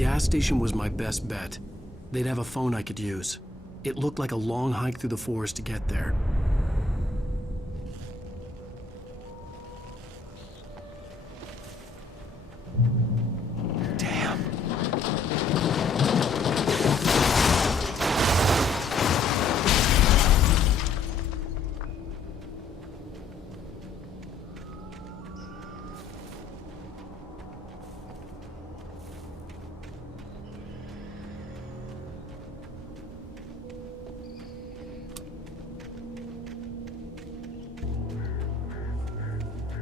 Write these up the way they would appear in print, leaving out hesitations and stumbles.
gas station was my best bet. They'd have a phone I could use. It looked like a long hike through the forest to get there. Damn.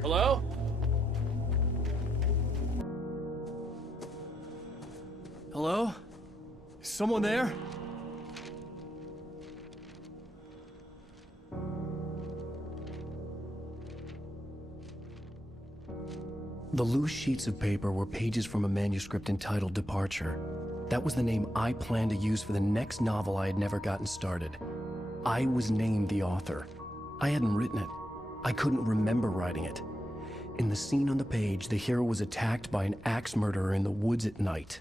Hello? Hello? Is someone there? The loose sheets of paper were pages from a manuscript entitled Departure. That was the name I planned to use for the next novel I had never gotten started. I was named the author. I hadn't written it. I couldn't remember writing it. In the scene on the page, the hero was attacked by an axe murderer in the woods at night.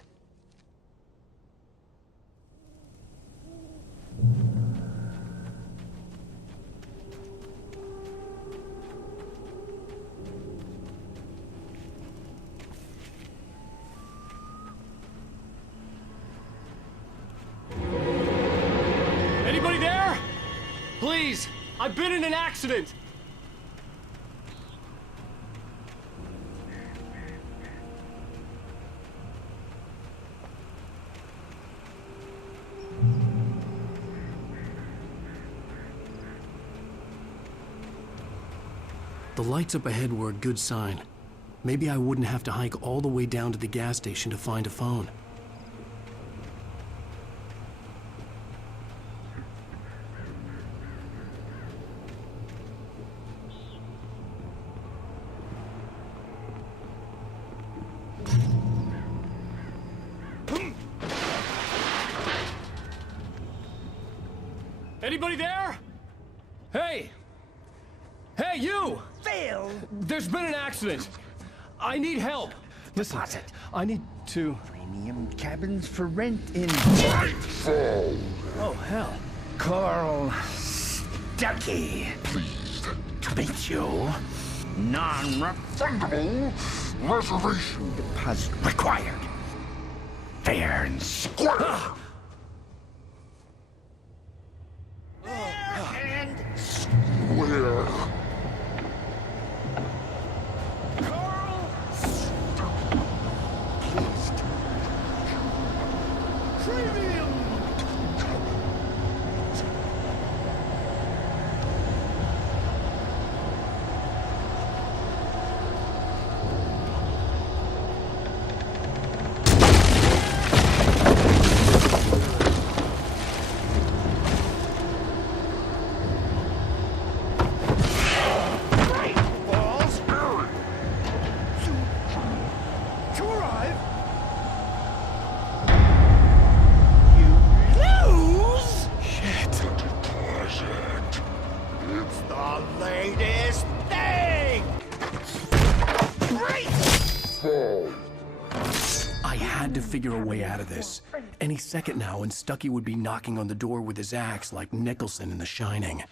Anybody there? Please, I've been in an accident. The lights up ahead were a good sign. Maybe I wouldn't have to hike all the way down to the gas station to find a phone. Anybody there? Hey! Hey, you! Phil! There's been an accident. I need help. Listen, Deposit. I need to... Premium cabins for rent in Nightfall. Oh, hell. Carl Stuckey. Pleased. To meet you. Non-refundable Reservation. deposit required. Fair and square. And Where? Carl Stuckey. Pleased. Premium. I had to figure a way out of this. Any second now, and Stuckey would be knocking on the door with his axe like Nicholson in The Shining.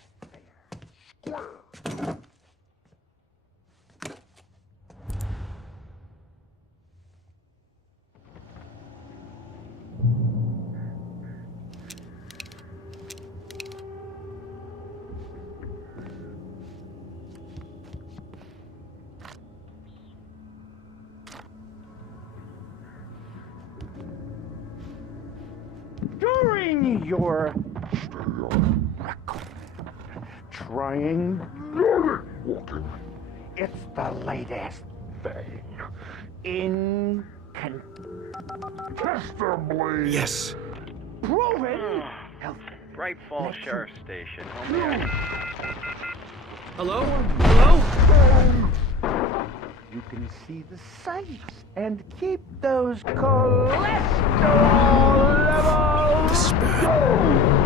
During your record, trying Walking. it's the latest thing. Incontestably Yes. proven health. Bright Falls Sheriff Station. Home there. Hello? Hello? You can see the sights and keep those cholesterol levels. The spirit.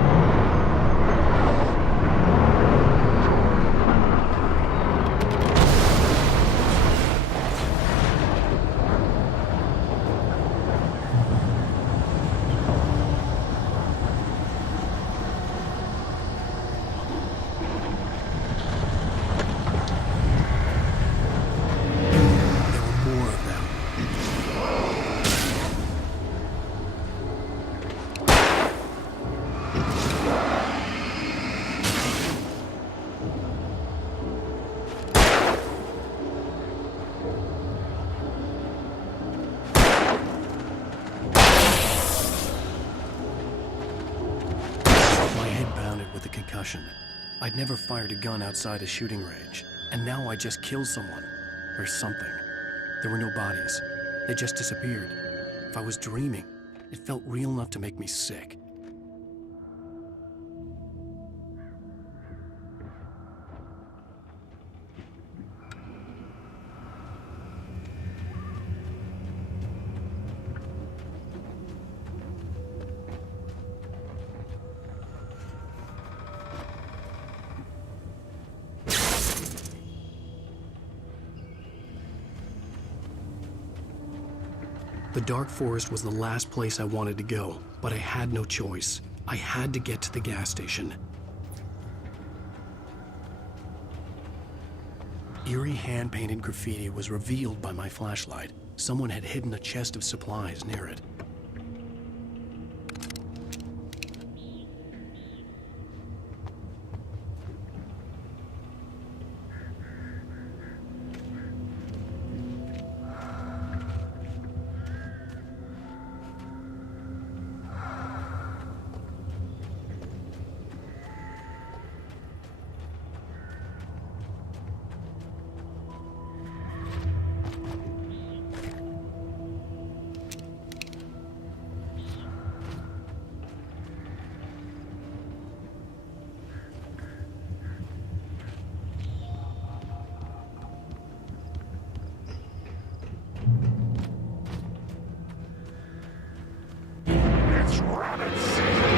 concussion. I'd never fired a gun outside a shooting range, and now I just killed someone. Or something. There were no bodies. They just disappeared. If I was dreaming, it felt real enough to make me sick. The dark forest was the last place I wanted to go, but I had no choice. I had to get to the gas station. Eerie hand-painted graffiti was revealed by my flashlight. Someone had hidden a chest of supplies near it. It's rabbit season.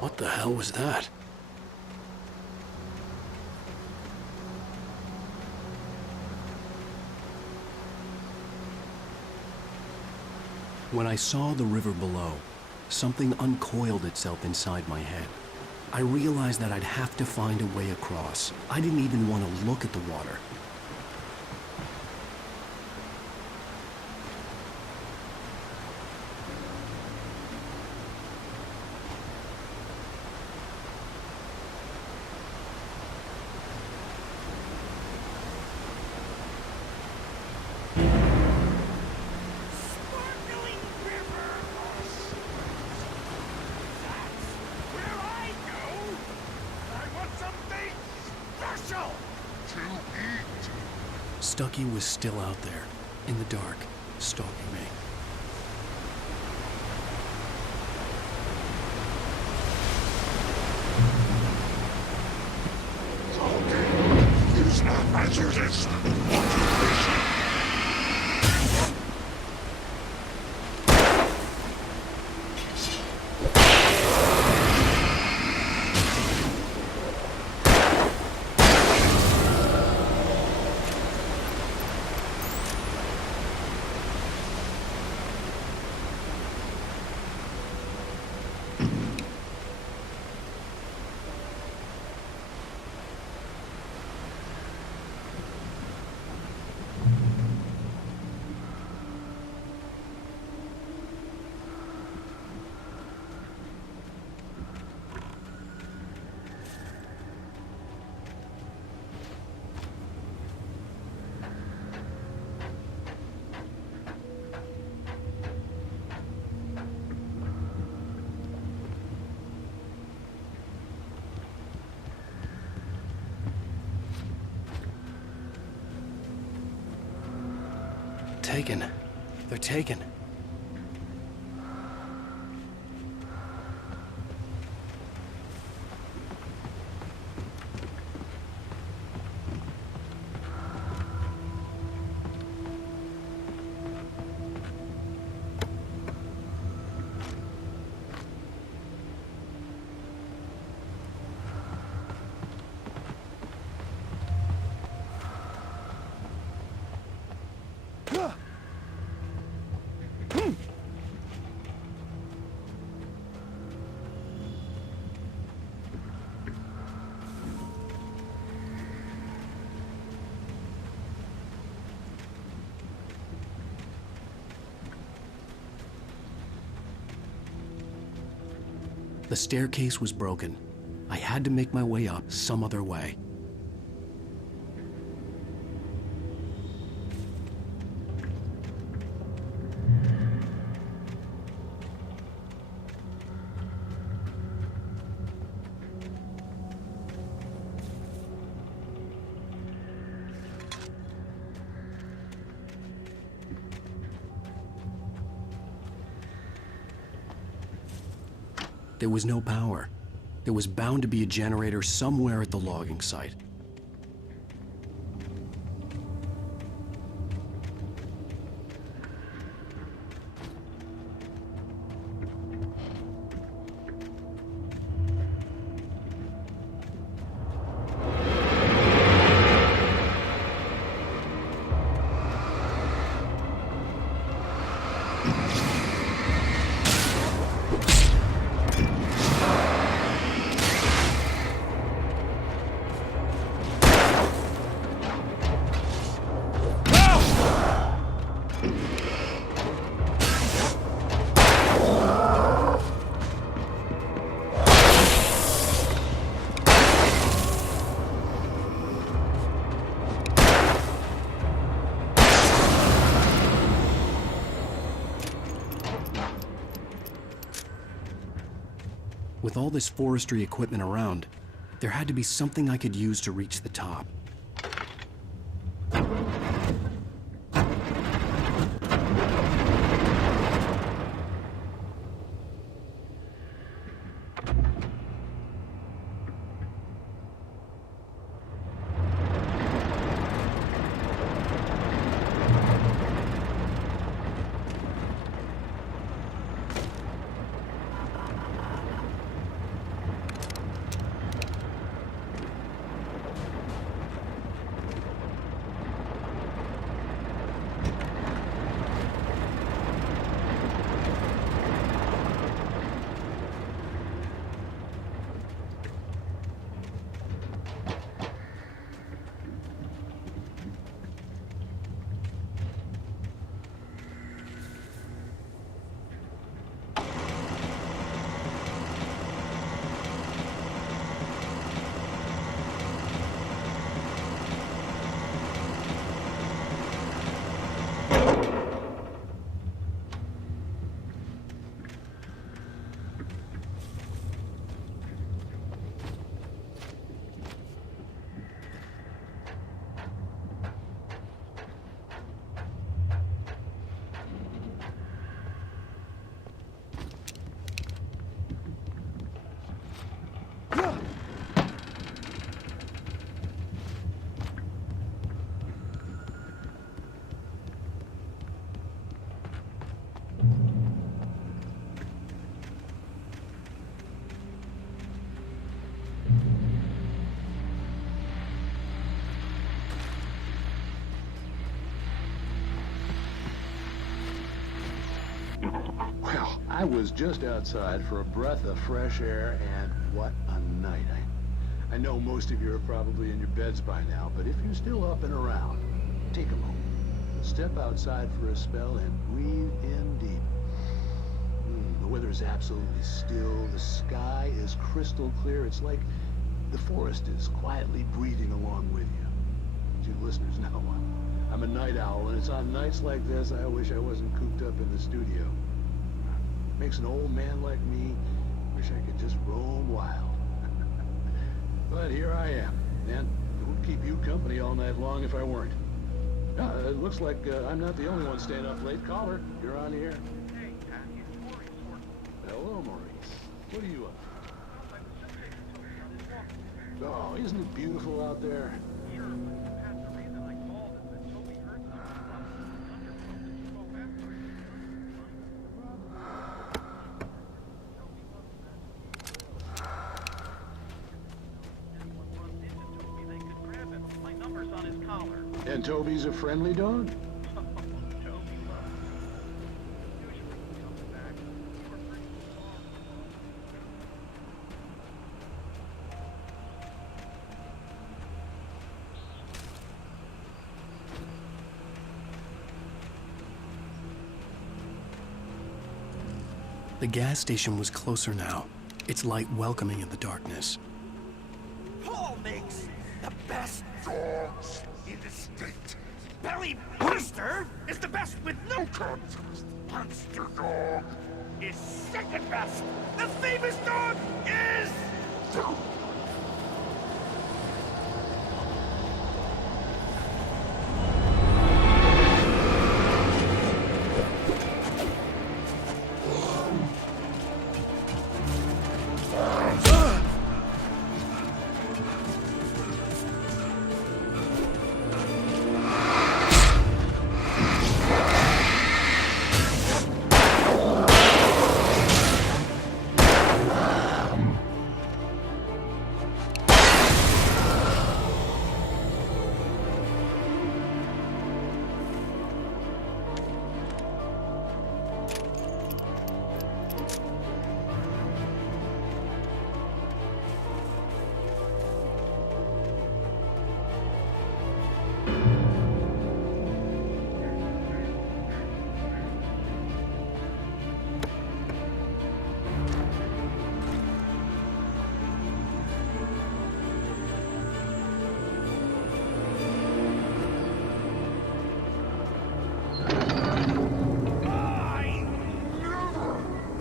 What the hell was that? When I saw the river below, something uncoiled itself inside my head. I realized that I'd have to find a way across. I didn't even want to look at the water. Sparkling river. That's where I go. I want something special. To eat. Stucky was still out there, in the dark, stalking me. Okay. It's not hazardous. Motivation. Taken. They're taken. The staircase was broken. I had to make my way up some other way. There was no power. There was bound to be a generator somewhere at the logging site. With all this forestry equipment around, there had to be something I could use to reach the top. Well, I was just outside for a breath of fresh air, and what a night. I know most of you are probably in your beds by now, but if you're still up and around, take a moment. Step outside for a spell and breathe in deep. The weather is absolutely still. The sky is crystal clear. It's like the forest is quietly breathing along with you. You listeners know I'm a night owl, and it's on nights like this I wish I wasn't cooped up in the studio. Makes an old man like me wish I could just roam wild. But here I am, and it would keep you company all night long if I weren't. It looks like I'm not the only one staying up late. Caller, you're on the air. Hey, it's Maurice Horton. Hello, Maurice. What are you up to? Oh, isn't it beautiful out there? Sure, but Pat, the reason I called is that Toby heard something about the Thunder that you spoke after. Toby anyone runs into Toby, they could grab him. My number's on his collar. And Toby's a friendly dog? Toby loves me. Usually he comes back. We're pretty strong. The gas station was closer now. Its light welcoming in the darkness. Paul makes the best Dogs in the state. belly booster is the best with no Contest. Monster dog. is second best. The famous dog is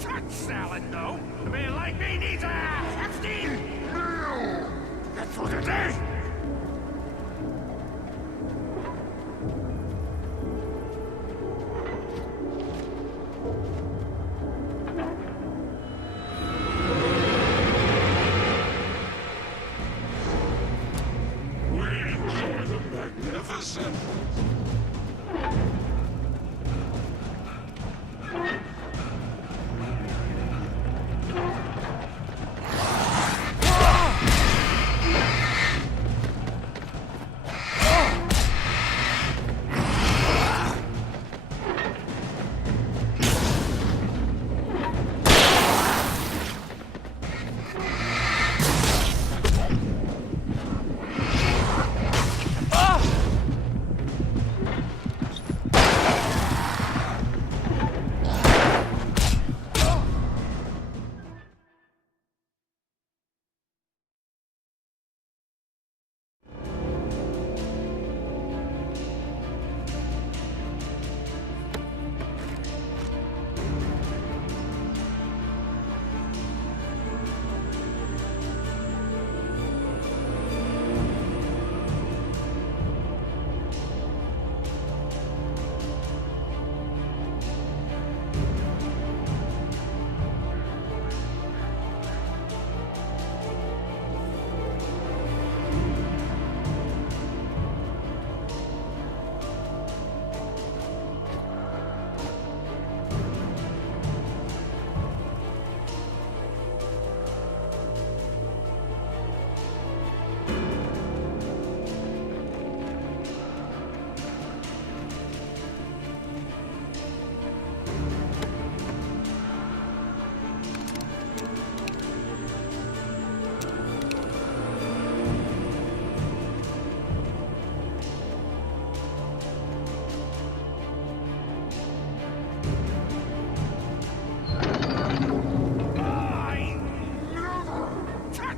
touch salad, though. A man like me needs a hefty meal. That's for today. We enjoy the magnificent.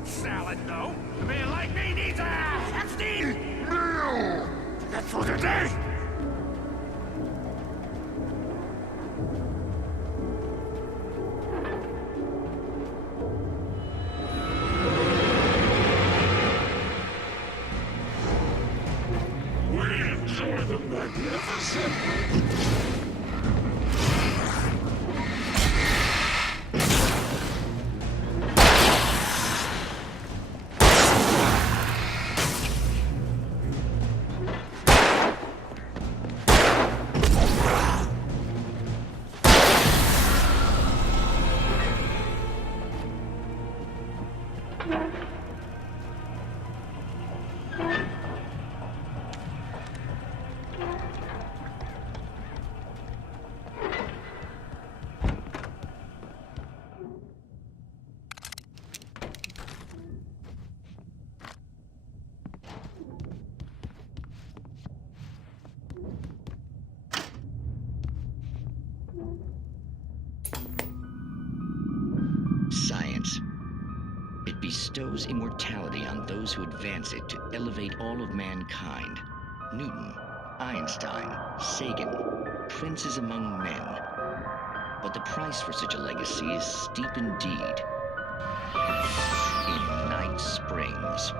Salad, though. A man like me needs a hefty Meal. That's for today. We enjoy the magnificent. bestows immortality on those who advance it to elevate all of mankind. Newton, Einstein, Sagan, princes among men. But the price for such a legacy is steep indeed. In Night Springs.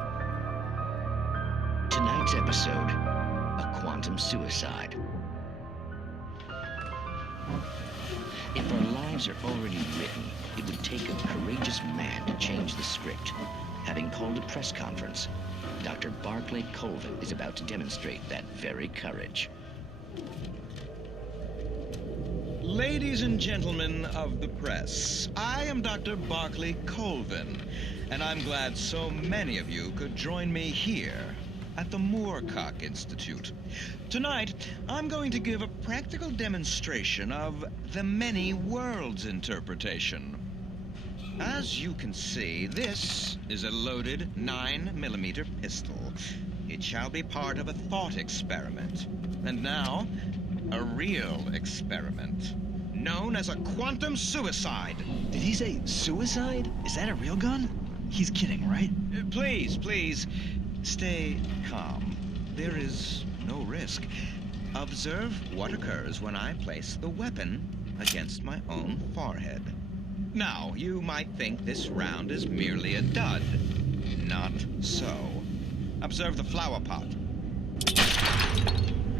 Tonight's episode, a quantum suicide. If our lives are already written, it would take a courageous man to change the script. Having called a press conference, Dr. Barclay Colvin is about to demonstrate that very courage. Ladies and gentlemen of the press, I am Dr. Barclay Colvin, and I'm glad so many of you could join me here at the Moorcock Institute. Tonight, I'm going to give a practical demonstration of the many worlds interpretation. As you can see, this is a loaded 9mm pistol. It shall be part of a thought experiment. And now, a real experiment, known as a quantum suicide. Did he say suicide? Is that a real gun? He's kidding, right? Please, stay calm. There is no risk. Observe what occurs when I place the weapon against my own forehead. Now, you might think this round is merely a dud. Not so. Observe the flower pot.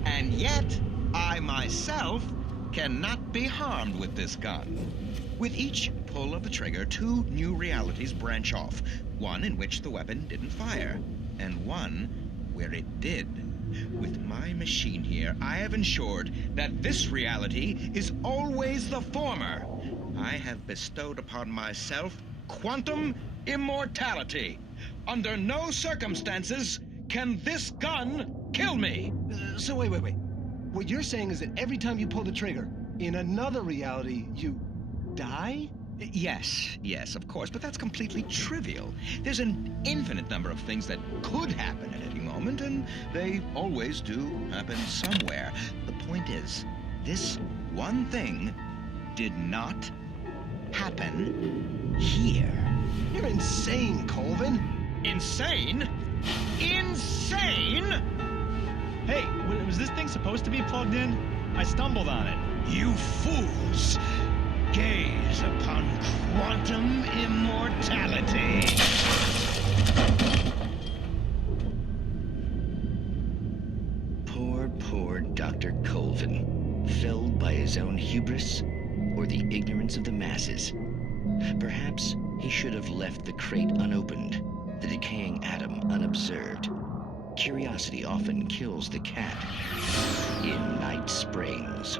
And yet, I myself cannot be harmed with this gun. With each pull of the trigger, 2 new realities branch off. One in which the weapon didn't fire, and one where it did. With my machine here, I have ensured that this reality is always the former. I have bestowed upon myself quantum immortality. Under no circumstances can this gun kill me. So wait. What you're saying is that every time you pull the trigger, in another reality, you die? Yes, of course, but that's completely trivial. There's an infinite number of things that could happen at any moment, and they always do happen somewhere. The point is, this one thing did not happen here. You're insane, Colvin. Insane? Insane? Hey, was this thing supposed to be plugged in? I stumbled on it. You fools! Gaze upon quantum immortality. Poor Dr. Colvin, felled by his own hubris or the ignorance of the masses. Perhaps he should have left the crate unopened, the decaying atom unobserved. Curiosity often kills the cat. In Night Springs.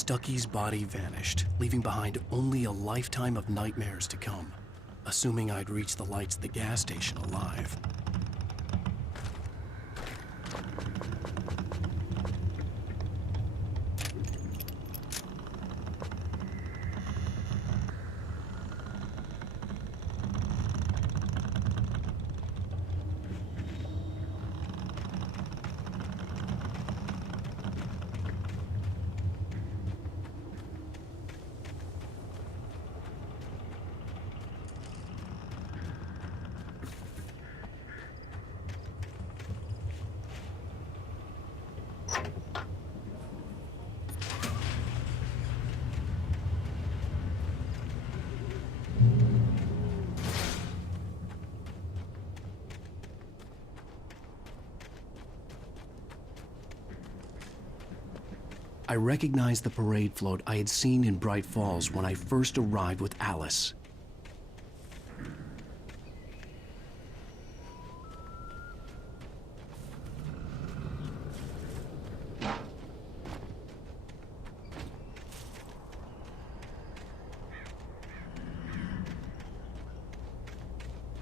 Stucky's body vanished, leaving behind only a lifetime of nightmares to come, assuming I'd reach the lights at the gas station alive. I recognized the parade float I had seen in Bright Falls when I first arrived with Alice.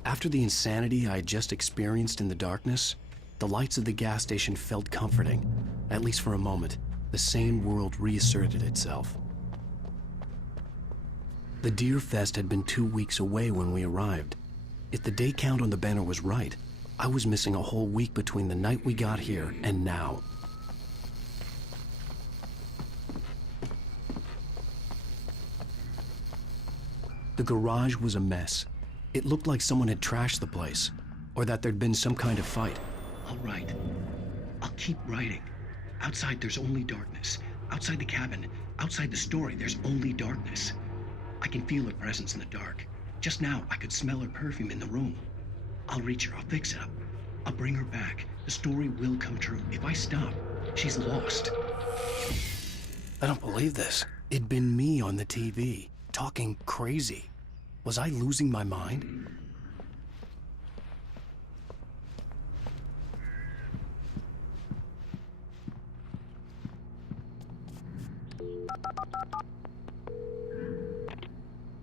After the insanity I had just experienced in the darkness, the lights of the gas station felt comforting, at least for a moment. The sane world reasserted itself. The Deer Fest had been 2 weeks away when we arrived. If the day count on the banner was right, I was missing a whole week between the night we got here and now. The garage was a mess. It looked like someone had trashed the place, or that there'd been some kind of fight. All right. I'll keep writing. Outside, there's only darkness. Outside the cabin, outside the story, there's only darkness. I can feel her presence in the dark. Just now, I could smell her perfume in the room. I'll reach her. I'll fix it up. I'll bring her back. The story will come true. If I stop, she's lost. I don't believe this. It'd been me on the TV, talking crazy. Was I losing my mind?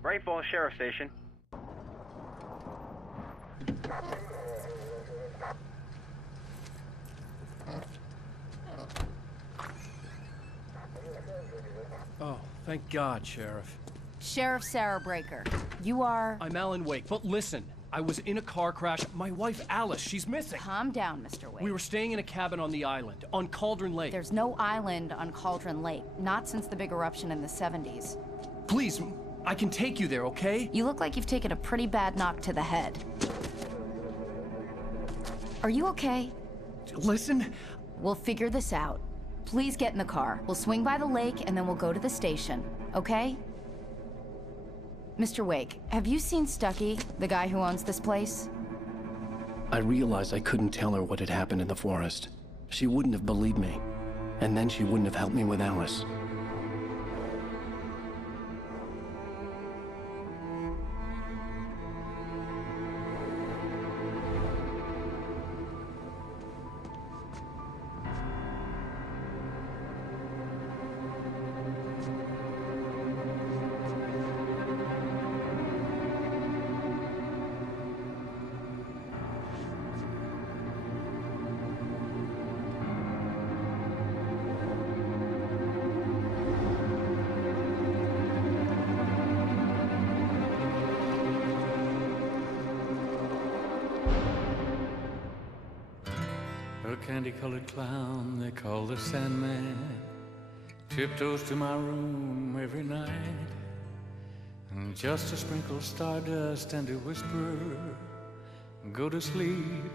Bright Falls Sheriff Station. Oh, thank God, Sheriff. Sheriff Sarah Breaker. You are... I'm Alan Wake, but listen. I was in a car crash. My wife, Alice, she's missing. Calm down, Mr. Wake. We were staying in a cabin on the island, on Cauldron Lake. There's no island on Cauldron Lake. Not since the big eruption in the 70s. Please, I can take you there, okay? You look like you've taken a pretty bad knock to the head. Are you okay? Listen. We'll figure this out. Please get in the car. We'll swing by the lake and then we'll go to the station, okay? Mr. Wake, have you seen Stucky, the guy who owns this place? I realized I couldn't tell her what had happened in the forest. She wouldn't have believed me. And then she wouldn't have helped me with Alice. A candy-colored clown they call the Sandman tiptoes to my room every night, and just to sprinkle stardust and to whisper, go to sleep,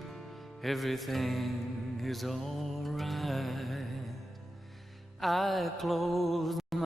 everything is all right. I close